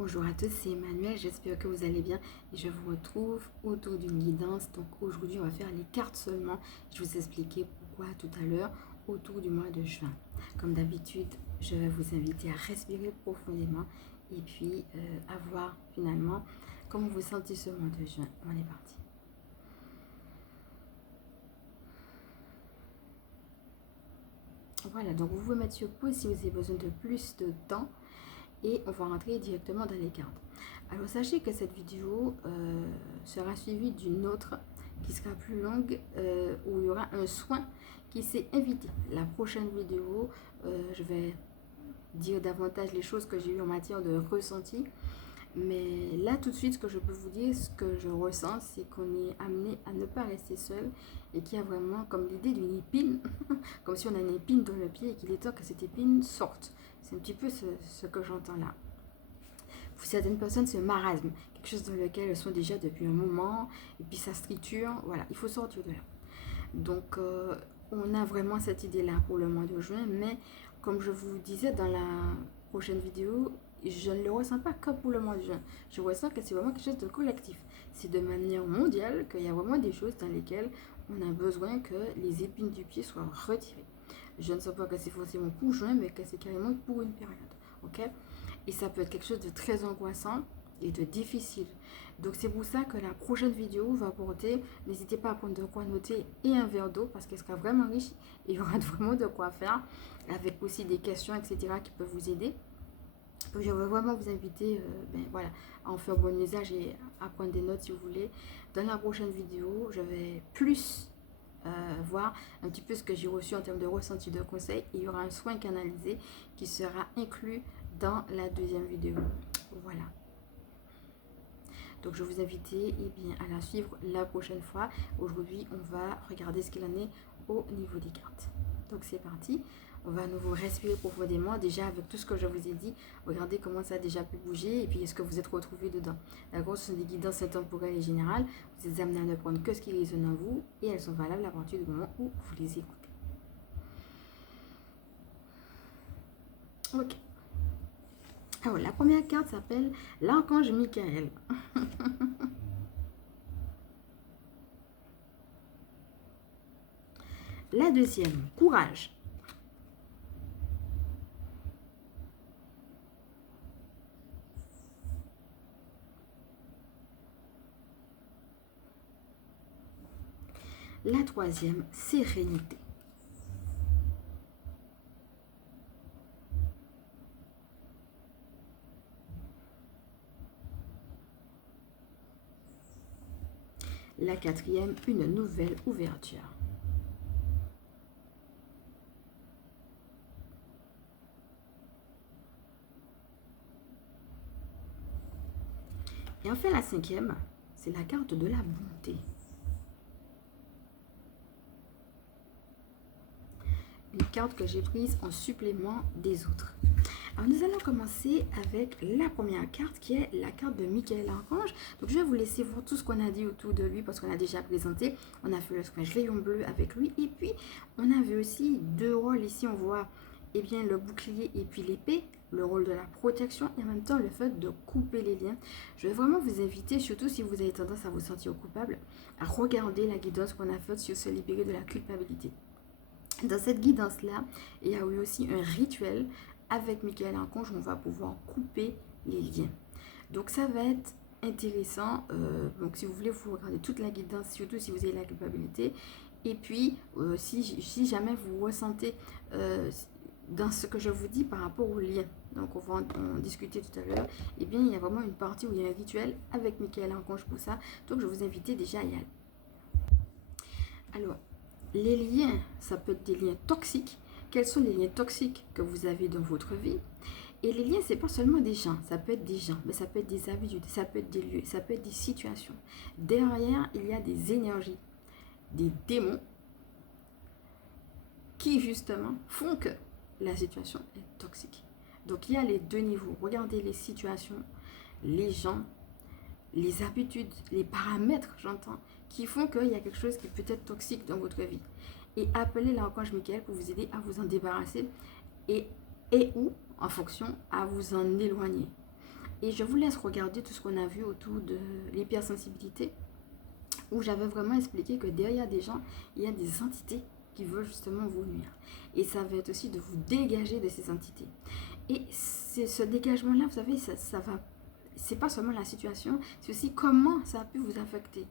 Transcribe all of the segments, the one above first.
Bonjour à tous, c'est Emmanuel, j'espère que vous allez bien et je vous retrouve autour d'une guidance. Donc aujourd'hui on va faire les cartes seulement. Je vous expliquer pourquoi tout à l'heure autour du mois de juin. Comme d'habitude, je vais vous inviter à respirer profondément et puis à voir finalement comment vous sentez ce mois de juin. On est parti. Voilà, donc vous pouvez mettre sur pause si vous avez besoin de plus de temps et on va rentrer directement dans les cartes. Alors sachez que cette vidéo sera suivie d'une autre qui sera plus longue où il y aura un soin qui s'est invité. La prochaine vidéo, je vais dire davantage les choses que j'ai eues en matière de ressenti. Mais là, tout de suite, ce que je peux vous dire, ce que je ressens, c'est qu'on est amené à ne pas rester seul et qu'il y a vraiment comme l'idée d'une épine, comme si on a une épine dans le pied et qu'il est temps que cette épine sorte. C'est un petit peu ce que j'entends là. Pour certaines personnes, c'est un marasme, quelque chose dans lequel elles sont déjà depuis un moment et puis ça se triture. Voilà, il faut sortir de là. Donc, on a vraiment cette idée-là pour le mois de juin, mais comme je vous disais dans la prochaine vidéo, je ne le ressens pas que pour le mois de juin. Je ressens que c'est vraiment quelque chose de collectif. C'est de manière mondiale qu'il y a vraiment des choses dans lesquelles on a besoin que les épines du pied soient retirées. Je ne sais pas que c'est forcément pour juin, mais que c'est carrément pour une période. Ok? Et ça peut être quelque chose de très angoissant et de difficile. Donc c'est pour ça que la prochaine vidéo va porter, n'hésitez pas à prendre de quoi noter et un verre d'eau parce qu'elle sera vraiment riche et il y aura vraiment de quoi faire avec aussi des questions, etc. qui peuvent vous aider. Donc je vais vraiment vous inviter voilà, à en faire bon usage et à prendre des notes si vous voulez. Dans la prochaine vidéo, je vais plus voir un petit peu ce que j'ai reçu en termes de ressenti de conseils. Il y aura un soin canalisé qui sera inclus dans la deuxième vidéo. Voilà. Donc je vous invite à la suivre la prochaine fois. Aujourd'hui, on va regarder ce qu'il en est au niveau des cartes. Donc c'est parti. On va à nouveau respirer profondément. Déjà avec tout ce que je vous ai dit, regardez comment ça a déjà pu bouger et puis est-ce que vous êtes retrouvé dedans. D'accord, ce sont des guidances intemporelles et générales. Vous êtes amenés à ne prendre que ce qui résonne en vous et elles sont valables à partir du moment où vous les écoutez. Ok. Alors la première carte s'appelle l'archange Michael. La deuxième, courage. La troisième, sérénité. La quatrième, une nouvelle ouverture. Et enfin, la cinquième, c'est la carte de la bonté. Une carte que j'ai prise en supplément des autres. Alors, nous allons commencer avec la première carte qui est la carte de Michael Archange. Donc, je vais vous laisser voir tout ce qu'on a dit autour de lui parce qu'on a déjà présenté. On a fait le soin rayon bleu avec lui. Et puis, on avait aussi deux rôles. Ici, on voit le bouclier et puis l'épée. Le rôle de la protection et en même temps le fait de couper les liens. Je vais vraiment vous inviter, surtout si vous avez tendance à vous sentir coupable, à regarder la guidance qu'on a faite sur se libérer de la culpabilité. Dans cette guidance-là, il y a eu aussi un rituel avec Michael Archange où on va pouvoir couper les liens. Donc ça va être intéressant. Donc si vous voulez, vous regardez toute la guidance, surtout si vous avez la culpabilité. Et puis, si jamais vous ressentez dans ce que je vous dis par rapport aux liens, donc on va en discuter tout à l'heure, et bien il y a vraiment une partie où il y a un rituel avec Michael Archange pour ça. Donc je vous invite déjà à y aller. Alors, les liens, ça peut être des liens toxiques. Quels sont les liens toxiques que vous avez dans votre vie? Et les liens, c'est pas seulement des gens. Ça peut être des gens, mais ça peut être des habitudes, ça peut être des lieux, ça peut être des situations. Derrière, il y a des énergies, des démons qui, justement, font que la situation est toxique. Donc, il y a les deux niveaux. Regardez les situations, les gens, les habitudes, les paramètres, j'entends, qui font qu'il y a quelque chose qui peut être toxique dans votre vie. Et appelez l'archange Michael pour vous aider à vous en débarrasser et ou, en fonction, à vous en éloigner. Et je vous laisse regarder tout ce qu'on a vu autour de l'hypersensibilité, où j'avais vraiment expliqué que derrière des gens, il y a des entités qui veulent justement vous nuire. Et ça va être aussi de vous dégager de ces entités. Et c'est ce dégagement-là, vous savez, ça va... C'est pas seulement la situation, c'est aussi comment ça a pu vous affecter.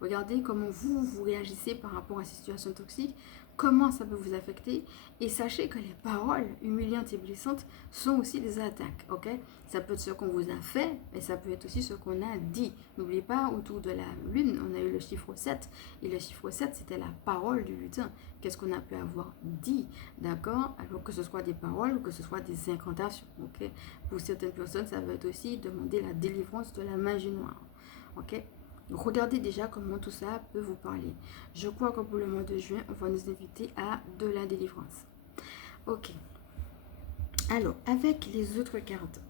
Regardez comment vous réagissez par rapport à ces situations toxiques, comment ça peut vous affecter. Et sachez que les paroles humiliantes et blessantes sont aussi des attaques, ok? Ça peut être ce qu'on vous a fait, mais ça peut être aussi ce qu'on a dit. N'oubliez pas, autour de la lune, on a eu le chiffre 7. Et le chiffre 7, c'était la parole du lutin. Qu'est-ce qu'on a pu avoir dit, d'accord? Alors que ce soit des paroles ou que ce soit des incantations, ok? Pour certaines personnes, ça va être aussi demander la délivrance de la magie noire, ok? Regardez déjà comment tout ça peut vous parler. Je crois que pour le mois de juin, on va nous inviter à de la délivrance. Ok. Alors, avec les autres cartes,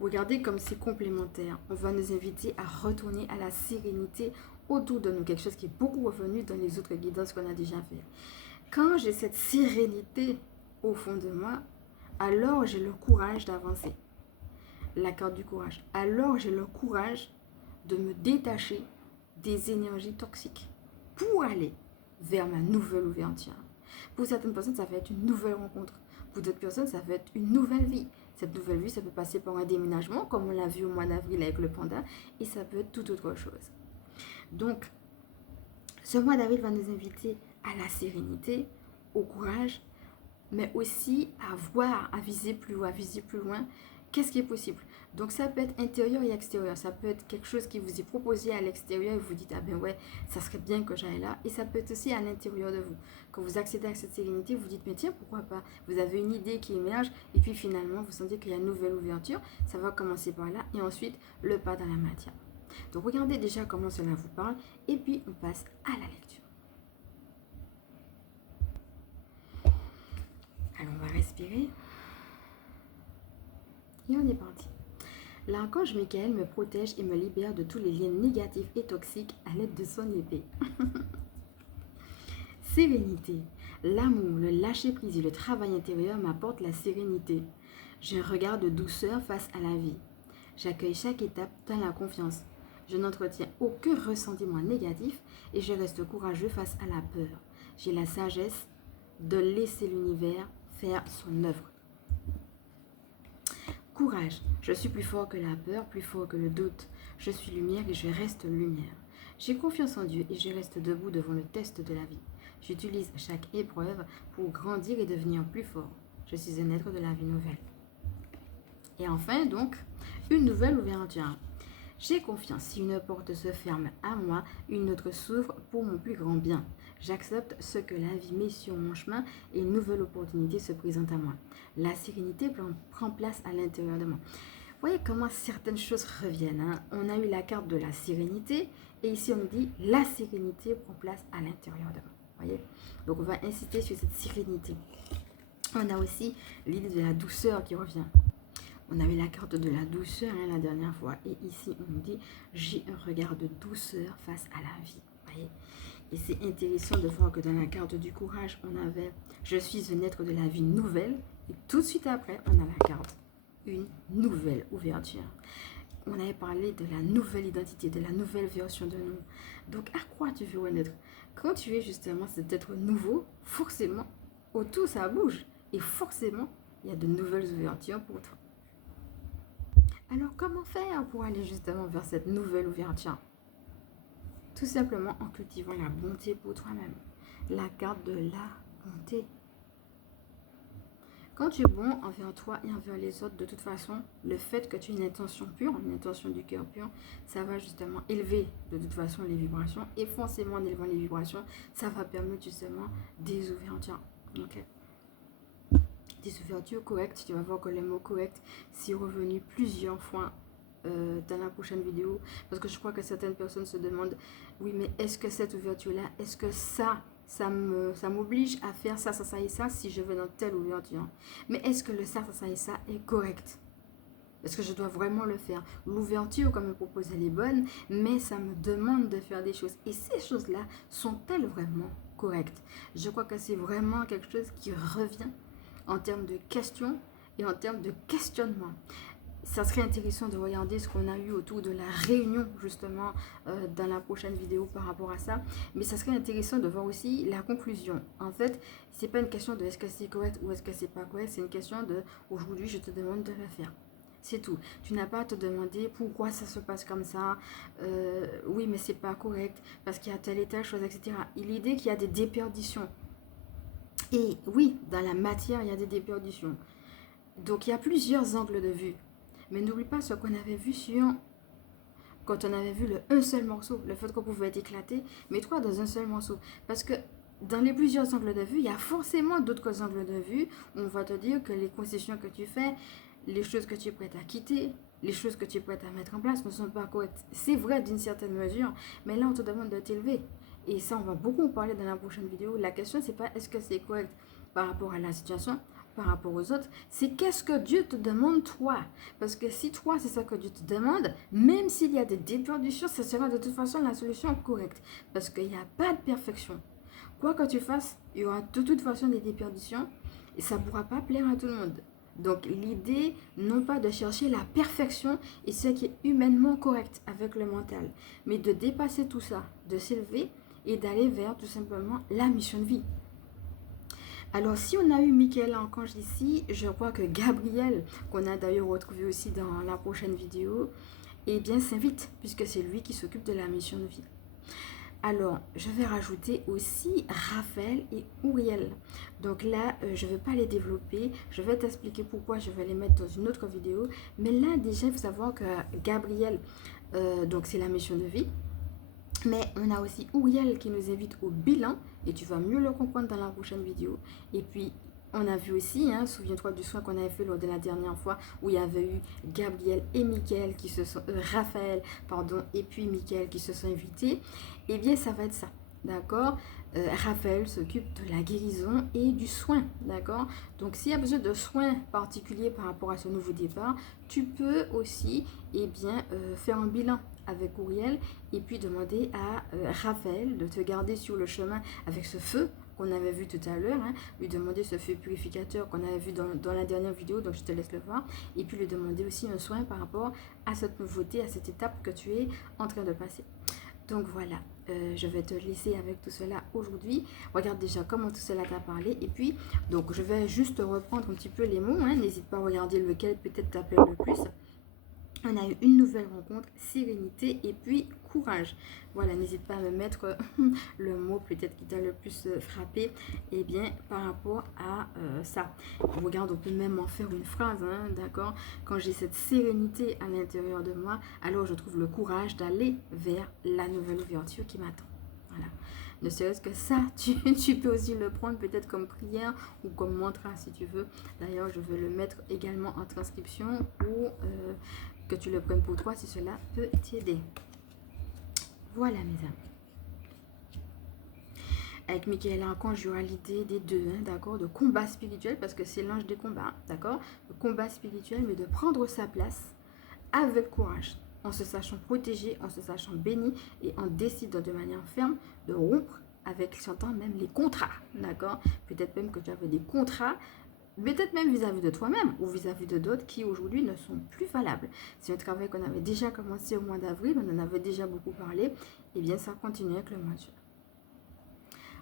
regardez comme c'est complémentaire. On va nous inviter à retourner à la sérénité autour de nous. Quelque chose qui est beaucoup revenu dans les autres guidances qu'on a déjà fait. Quand j'ai cette sérénité au fond de moi, alors j'ai le courage d'avancer. La carte du courage. Alors j'ai le courage de me détacher des énergies toxiques pour aller vers ma nouvelle ouverture. Pour certaines personnes, ça va être une nouvelle rencontre. Pour d'autres personnes, ça va être une nouvelle vie. Cette nouvelle vie, ça peut passer par un déménagement, comme on l'a vu au mois d'avril avec le panda, et ça peut être toute autre chose. Donc, ce mois d'avril va nous inviter à la sérénité, au courage, mais aussi à voir, à viser plus haut, à viser plus loin. Qu'est-ce qui est possible? Donc ça peut être intérieur et extérieur. Ça peut être quelque chose qui vous est proposé à l'extérieur et vous dites, ah ben ouais, ça serait bien que j'aille là. Et ça peut être aussi à l'intérieur de vous. Quand vous accédez à cette sérénité, vous dites, mais tiens, pourquoi pas? Vous avez une idée qui émerge et puis finalement, vous sentez qu'il y a une nouvelle ouverture. Ça va commencer par là et ensuite, le pas dans la matière. Donc regardez déjà comment cela vous parle et puis on passe à la lecture. Alors on va respirer. Et on est parti. L'archange Michael me protège et me libère de tous les liens négatifs et toxiques à l'aide de son épée. Sérénité. L'amour, le lâcher-prise et le travail intérieur m'apportent la sérénité. J'ai un regard de douceur face à la vie. J'accueille chaque étape dans la confiance. Je n'entretiens aucun ressentiment négatif et je reste courageux face à la peur. J'ai la sagesse de laisser l'univers faire son œuvre. Courage, je suis plus fort que la peur, plus fort que le doute. Je suis lumière et je reste lumière. J'ai confiance en Dieu et je reste debout devant le test de la vie. J'utilise chaque épreuve pour grandir et devenir plus fort. Je suis un être de la vie nouvelle. Et enfin, donc, une nouvelle ouverture. J'ai confiance. Si une porte se ferme à moi, une autre s'ouvre pour mon plus grand bien. J'accepte ce que la vie met sur mon chemin et une nouvelle opportunité se présente à moi. La sérénité prend place à l'intérieur de moi. Vous voyez comment certaines choses reviennent, hein? On a eu la carte de la sérénité et ici on nous dit la sérénité prend place à l'intérieur de moi. Voyez? Donc on va insister sur cette sérénité. On a aussi l'idée de la douceur qui revient. On avait la carte de la douceur la dernière fois. Et ici, on nous dit, j'ai un regard de douceur face à la vie. Voyez? Et c'est intéressant de voir que dans la carte du courage, on avait, je suis un être de la vie nouvelle. Et tout de suite après, on a la carte, une nouvelle ouverture. On avait parlé de la nouvelle identité, de la nouvelle version de nous. Donc, à quoi tu veux renaître? Quand tu es justement cet être nouveau, forcément, autour, ça bouge. Et forcément, il y a de nouvelles ouvertures pour toi. Alors, comment faire pour aller justement vers cette nouvelle ouverture? Tout simplement en cultivant la bonté pour toi-même. La carte de la bonté. Quand tu es bon envers toi et envers les autres, de toute façon, le fait que tu aies une intention pure, une intention du cœur pur, ça va justement élever de toute façon les vibrations. Et forcément, en élevant les vibrations, ça va permettre justement des ouvertures. Ok? Des ouvertures correctes. Tu vas voir que le mot correct s'est revenu plusieurs fois dans la prochaine vidéo, parce que je crois que certaines personnes se demandent, oui, mais est-ce que cette ouverture là, est-ce que ça m'oblige à faire ça, ça, ça et ça si je vais dans telle ouverture? Mais est-ce que le ça, ça, ça et ça est correct? Est-ce que je dois vraiment le faire? L'ouverture, comme me propose, elle est bonne, mais ça me demande de faire des choses. Et ces choses-là sont-elles vraiment correctes? Je crois que c'est vraiment quelque chose qui revient en termes de questions et en termes de questionnement. ça serait intéressant de regarder ce qu'on a eu autour de la réunion, justement, dans la prochaine vidéo par rapport à ça. Mais ça serait intéressant de voir aussi la conclusion. En fait, c'est pas une question de est-ce que c'est correct ou est-ce que c'est pas correct. C'est une question de aujourd'hui, je te demande de le faire. C'est tout. Tu n'as pas à te demander pourquoi ça se passe comme ça. Oui, mais c'est pas correct parce qu'il y a telle et telle chose, etc. L'idée qu'il y a des déperditions. Et oui, dans la matière, il y a des déperditions. Donc, il y a plusieurs angles de vue. Mais n'oublie pas ce qu'on avait vu quand on avait vu un seul morceau, le fait qu'on pouvait être éclaté, mets-toi dans un seul morceau. Parce que dans les plusieurs angles de vue, il y a forcément d'autres angles de vue où on va te dire que les concessions que tu fais, les choses que tu es prête à quitter, les choses que tu es prête à mettre en place ne sont pas correctes. C'est vrai d'une certaine mesure, mais là on te demande de t'élever. Et ça, on va beaucoup en parler dans la prochaine vidéo. La question, c'est pas est-ce que c'est correct par rapport à la situation, par rapport aux autres, c'est qu'est-ce que Dieu te demande toi. Parce que si toi, c'est ça que Dieu te demande, même s'il y a des déperditions, ça sera de toute façon la solution correcte. Parce qu'il n'y a pas de perfection. Quoi que tu fasses, il y aura de toute façon des déperditions et ça ne pourra pas plaire à tout le monde. Donc l'idée, non pas de chercher la perfection et ce qui est humainement correct avec le mental, mais de dépasser tout ça, de s'élever et d'aller vers tout simplement la mission de vie. Alors si on a eu Michael Archange ici, je crois que Gabriel, qu'on a d'ailleurs retrouvé aussi dans la prochaine vidéo, eh bien s'invite, puisque c'est lui qui s'occupe de la mission de vie. Alors, je vais rajouter aussi Raphaël et Uriel. Donc là, je ne vais pas les développer. Je vais t'expliquer pourquoi je vais les mettre dans une autre vidéo. Mais là, déjà, il faut savoir que Gabriel, donc c'est la mission de vie. Mais on a aussi Uriel qui nous invite au bilan. Et tu vas mieux le comprendre dans la prochaine vidéo. Et puis, on a vu aussi, souviens-toi du soin qu'on avait fait lors de la dernière fois où il y avait eu Gabriel et Michael qui se sont, Raphaël, pardon, et puis Michael qui se sont invités. Eh bien, ça va être ça, d'accord. Raphaël s'occupe de la guérison et du soin, d'accord. Donc, s'il y a besoin de soins particuliers par rapport à ce nouveau départ, tu peux aussi, faire un bilan avec Uriel et puis demander à Raphaël de te garder sur le chemin avec ce feu qu'on avait vu tout à l'heure, lui demander ce feu purificateur qu'on avait vu dans la dernière vidéo, donc je te laisse le voir, et puis lui demander aussi un soin par rapport à cette nouveauté, à cette étape que tu es en train de passer. Donc voilà, je vais te laisser avec tout cela aujourd'hui. Regarde déjà comment tout cela t'a parlé, et puis donc je vais juste reprendre un petit peu les mots, n'hésite pas à regarder lequel peut-être t'appelle le plus. On a eu une nouvelle rencontre, sérénité et puis courage. Voilà, n'hésite pas à me mettre le mot peut-être qui t'a le plus frappé, et bien par rapport à ça. Regarde, on peut même en faire une phrase, d'accord. Quand j'ai cette sérénité à l'intérieur de moi, alors je trouve le courage d'aller vers la nouvelle ouverture qui m'attend. Voilà. Ne serait-ce que ça, tu peux aussi le prendre peut-être comme prière ou comme mantra si tu veux. D'ailleurs, je vais le mettre également en transcription ou que tu le prennes pour toi si cela peut t'aider. Voilà mes amis. Avec Michael Archange, il y aura l'idée des deux, d'accord, de combat spirituel, parce que c'est l'ange des combats, d'accord, de combat spirituel, mais de prendre sa place avec courage, en se sachant protégé, en se sachant béni, et en décidant de manière ferme de rompre avec, j'entends même les contrats, d'accord, peut-être même que tu avais des contrats, peut-être même vis-à-vis de toi-même ou vis-à-vis de d'autres qui aujourd'hui ne sont plus valables. C'est un travail qu'on avait déjà commencé au mois d'avril, on en avait déjà beaucoup parlé, et bien ça continue avec le mois de juin.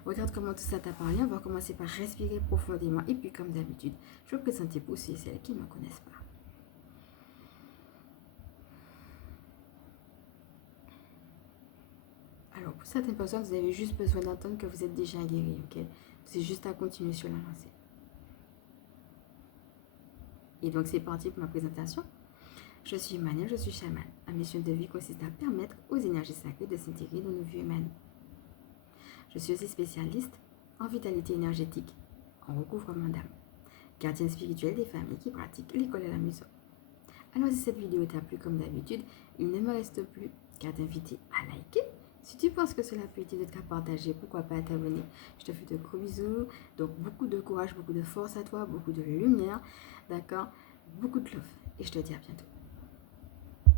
Regarde comment tout ça t'a parlé, on va commencer par respirer profondément, et puis comme d'habitude, je vais présenter pour ceux et celles qui ne me connaissent pas. Alors pour certaines personnes, vous avez juste besoin d'entendre que vous êtes déjà guéri, ok? C'est juste à continuer sur la lancée. Et donc c'est parti pour ma présentation. Je suis Emmanuel, je suis chaman. Ma mission de vie consiste à permettre aux énergies sacrées de s'intégrer dans nos vies humaines. Je suis aussi spécialiste en vitalité énergétique, en recouvrement d'âme, gardienne spirituelle des familles qui pratiquent l'école et la maison. Alors si cette vidéo t'a plu comme d'habitude, il ne me reste plus qu'à t'inviter à liker. Si tu penses que cela peut t'aider à partager, pourquoi pas à t'abonner. Je te fais de gros bisous. Donc beaucoup de courage, beaucoup de force à toi, beaucoup de lumière. D'accord? Beaucoup de love. Et je te dis à bientôt.